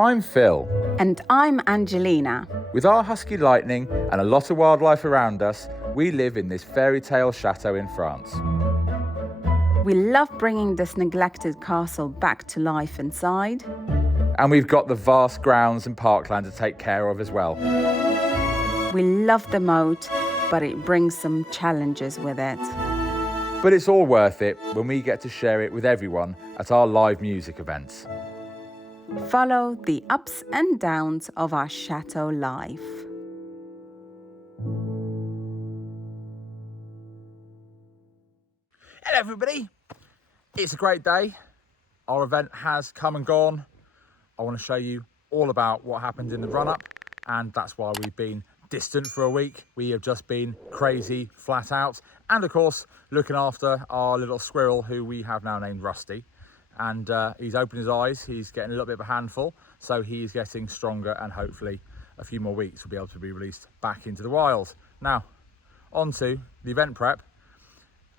I'm Phil. And I'm Angelina. With our husky lightning and a lot of wildlife around us, we live in this fairy tale chateau in France. We love bringing this neglected castle back to life inside. And we've got the vast grounds and parkland to take care of as well. We love the moat, but it brings some challenges with it. But it's all worth it when we get to share it with everyone at our live music events. Follow the ups and downs of our Chateau life. Hello everybody, it's a great day. Our event has come and gone. I want to show you all about what happened in the run-up, and that's why we've been distant for a week. We have just been crazy flat out, and of course looking after our little squirrel who we have now named Rusty. And he's opened his eyes, he's getting a little bit of a handful, so he's getting stronger, and hopefully a few more weeks will be able to be released back into the wild. Now on to the event prep,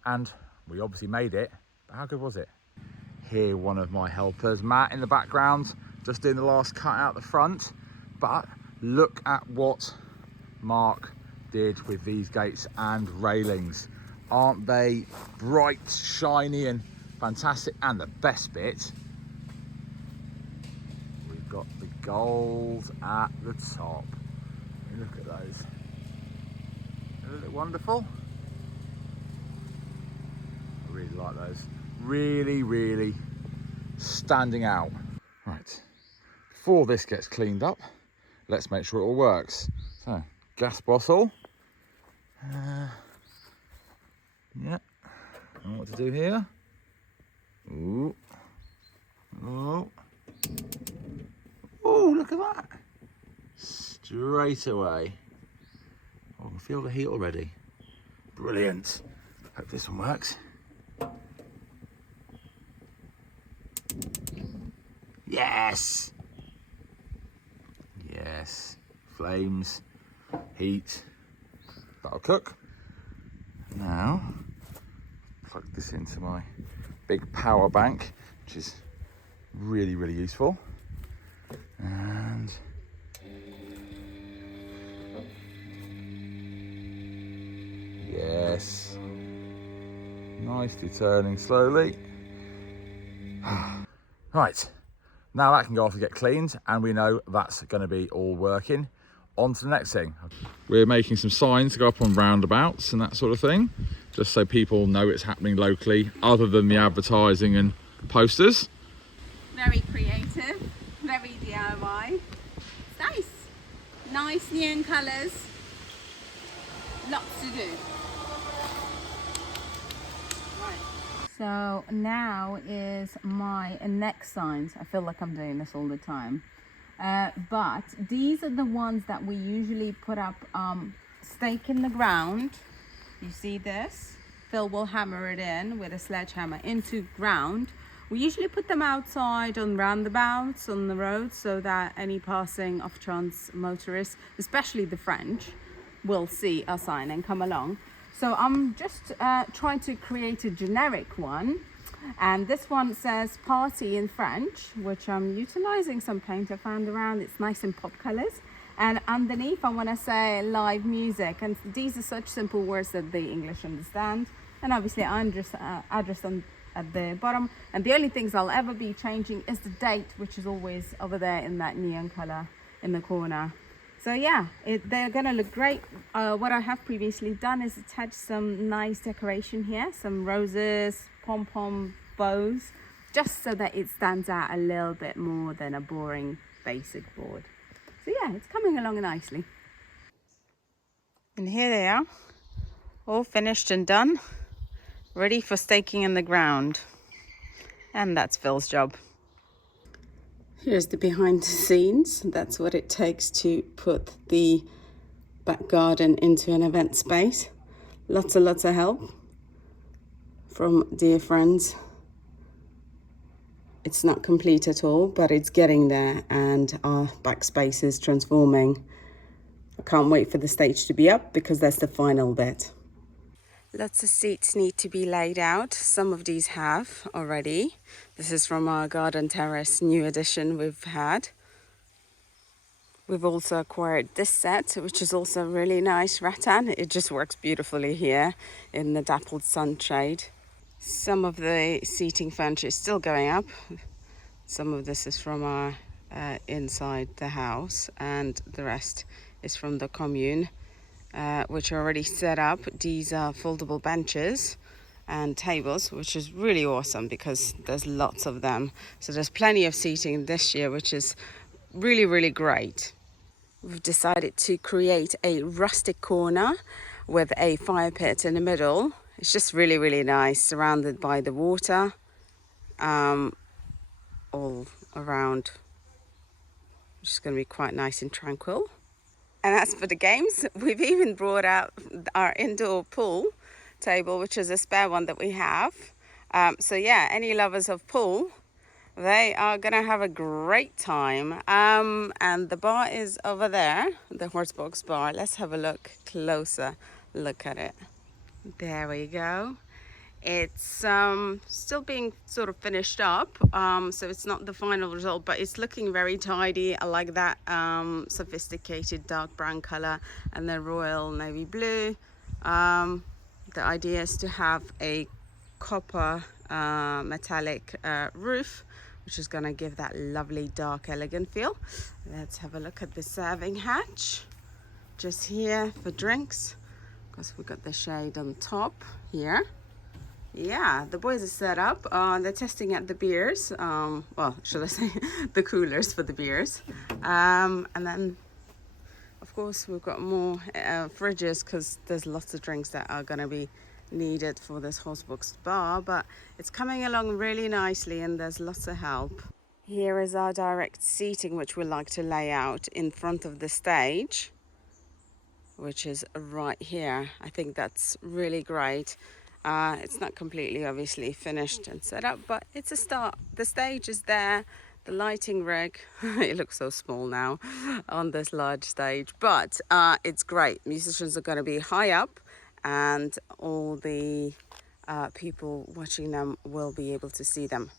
and we obviously made it, but how good was it? Here, one of my helpers, Matt, in the background, just doing the last cut out the front. But look at what Mark did with these gates and railings. Aren't they bright, shiny and fantastic? And the best bit, we've got the gold at the top. Look at those. Isn't it wonderful? I really like those. Really standing out. Right, before this gets cleaned up, let's make sure it all works. So, gas bottle. Yeah, I know what to do here. Ooh. Oh. Oh, look at that. Straight away. Oh, I can feel the heat already. Brilliant. Hope this one works. Yes. Yes. Flames, heat. That'll cook. Now, plug this into my big power bank, which is really useful. And yes. Nicely turning slowly. Right. Now that can go off and get cleaned, and we know that's going to be all working. On to the next thing. We're making some signs to go up on roundabouts and that sort of thing, just so people know it's happening locally, other than the advertising and posters. Very creative, very DIY. Nice neon colours. Lots to do. So now is my next signs. I feel like I'm doing this all the time. But these are the ones that we usually put up, stake in the ground. You see this? Phil will hammer it in with a sledgehammer into ground. We usually put them outside on roundabouts on the road, so that any passing off-chance motorists, especially the French, will see our sign and come along. So I'm just trying to create a generic one, and this one says party in French, which I'm utilizing some paint I found around. It's nice in pop colors, and underneath I want to say live music, and these are such simple words that the English understand, and obviously I address them at the bottom, and the only things I'll ever be changing is the date, which is always over there in that neon color in the corner. So yeah, they're gonna look great. What I have previously done is attach some nice decoration here, some roses, pom-pom bows, just so that it stands out a little bit more than a boring basic board. So yeah, it's coming along nicely. And here they are, all finished and done, ready for staking in the ground. And that's Phil's job. Here's the behind the scenes. That's what it takes to put the back garden into an event space. Lots of help from dear friends. It's not complete at all, but it's getting there, and our back space is transforming. I can't wait for the stage to be up, because that's the final bit. Lots of seats need to be laid out. Some of these have already. This is from our garden terrace new addition we've had. We've also acquired this set, which is also really nice rattan. It just works beautifully here in the dappled sunshade. Some of the seating furniture is still going up. Some of this is from our inside the house, and the rest is from the commune, which are already set up. These are foldable benches and tables, which is really awesome because there's lots of them. So there's plenty of seating this year, which is really, really great. We've decided to create a rustic corner with a fire pit in the middle. It's just really, really nice, surrounded by the water all around, which is going to be quite nice and tranquil. And as for the games, we've even brought out our indoor pool table, which is a spare one that we have. So yeah, any lovers of pool, they are gonna have a great time. And the bar is over there, the Horsebox bar. Let's have a closer look at it. There we go. It's still being sort of finished up, so it's not the final result, but it's looking very tidy. I like that sophisticated dark brown color and the royal navy blue. The idea is to have a copper metallic roof, which is going to give that lovely dark elegant feel. Let's have a look at the serving hatch just here for drinks, because we've got the shade on top here. Yeah, the boys are set up. They're testing out the beers. Well, should I say the coolers for the beers. And then, of course, we've got more fridges because there's lots of drinks that are going to be needed for this Horsebox bar. But it's coming along really nicely and there's lots of help. Here is our direct seating, which we like to lay out in front of the stage, which is right here. I think that's really great. It's not completely obviously finished and set up, but it's a start. The stage is there, the lighting rig. It looks so small now on this large stage, but it's great. Musicians are going to be high up and all the people watching them will be able to see them.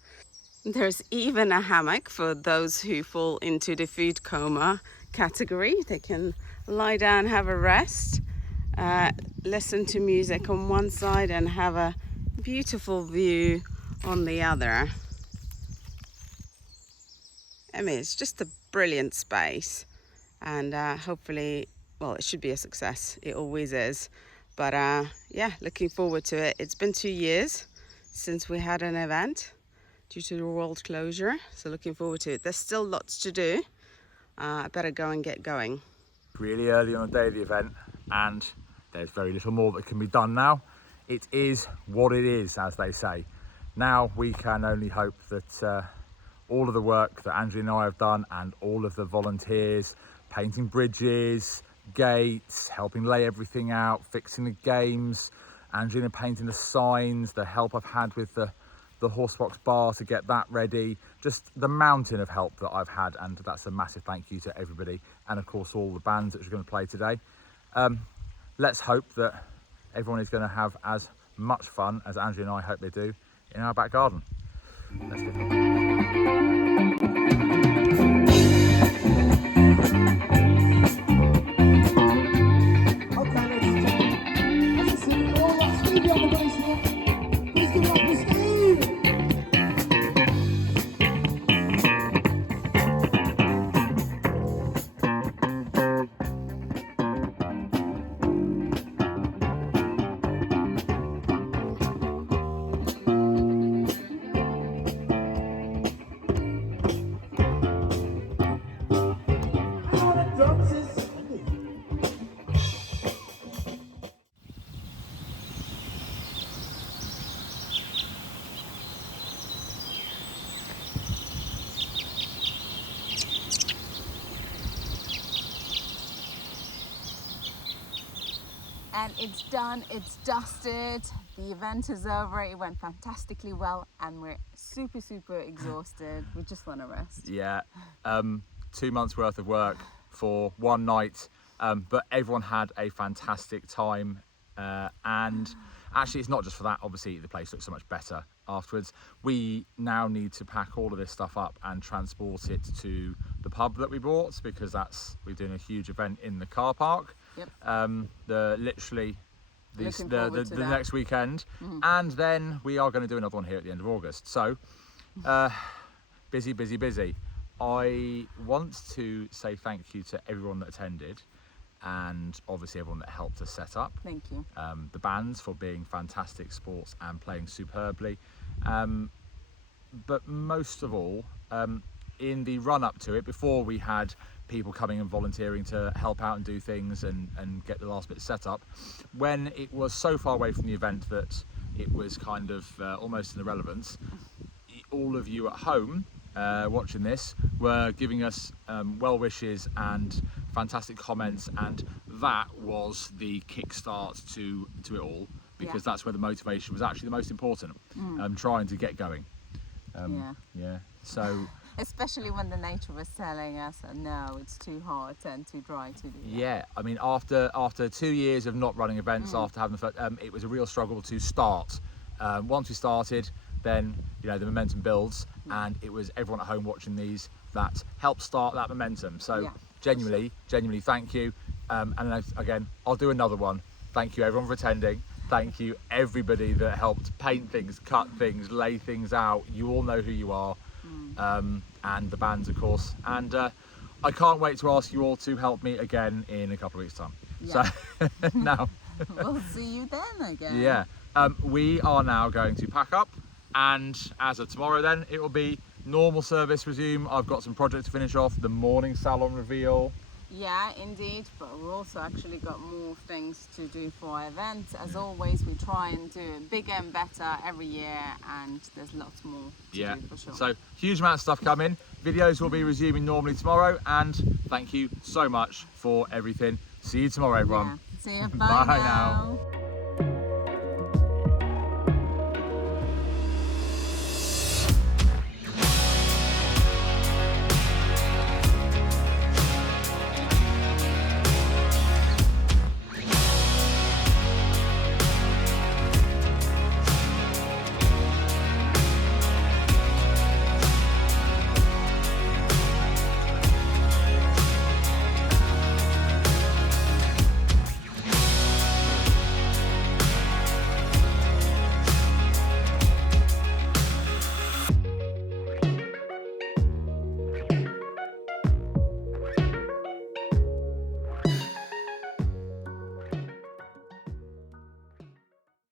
There's even a hammock for those who fall into the food coma category. They can lie down, have a rest, listen to music on one side and have a beautiful view on the other. I mean, it's just a brilliant space, and hopefully, well, it should be a success. It always is. But yeah, looking forward to it. It's been 2 years since we had an event due to the world closure, so looking forward to it. There's still lots to do. I better go and get going. Really early on the day of the event, and there's very little more that can be done now. It is what it is, as they say. Now we can only hope that all of the work that Angie and I have done, and all of the volunteers painting bridges, gates, helping lay everything out, fixing the games, Angelina painting the signs, the help I've had with the Horsebox bar to get that ready, just the mountain of help that I've had, and that's a massive thank you to everybody, and of course all the bands that are going to play today. Let's hope that everyone is going to have as much fun as Angie and I hope they do in our back garden. Let's get And it's done, it's dusted, the event is over, it went fantastically well, and we're super, super exhausted. We just want to rest. Yeah, 2 months worth of work for one night, but everyone had a fantastic time, and actually it's not just for that. Obviously the place looks so much better afterwards. We now need to pack all of this stuff up and transport it to the pub that we bought, because we're doing a huge event in the car park. Yep. Literally Looking the forward to that. next weekend, and then we are going to do another one here at the end of August. So busy. I want to say thank you to everyone that attended, and obviously everyone that helped us set up. Thank you. The bands for being fantastic sports and playing superbly, but most of all, in the run up to it, before we had people coming and volunteering to help out and do things and get the last bit set up, when it was so far away from the event that it was kind of almost an irrelevance, all of you at home watching this were giving us well wishes and fantastic comments, and that was the kickstart to it all, because that's where the motivation was actually the most important. Trying to get going. So especially when the nature was telling us no, it's too hot and too dry to do that. Yeah, I mean, after 2 years of not running events, after having it was a real struggle to start. Once we started, then the momentum builds, and it was everyone at home watching these that helped start that momentum. So genuinely thank you. And then again, I'll do another one. Thank you everyone for attending. Thank you everybody that helped paint things, cut things, lay things out. You all know who you are. And the bands, of course. And I can't wait to ask you all to help me again in a couple of weeks' time. So now we'll see you then again. Yeah. We are now going to pack up, and as of tomorrow then it will be normal service resume. I've got some projects to finish off, the morning salon reveal. Yeah, indeed, but we've also actually got more things to do for our event. As always, we try and do it bigger and better every year, and there's lots more to do for sure. So huge amount of stuff coming. Videos will be resuming normally tomorrow, and thank you so much for everything. See you tomorrow, everyone. See you. Bye now.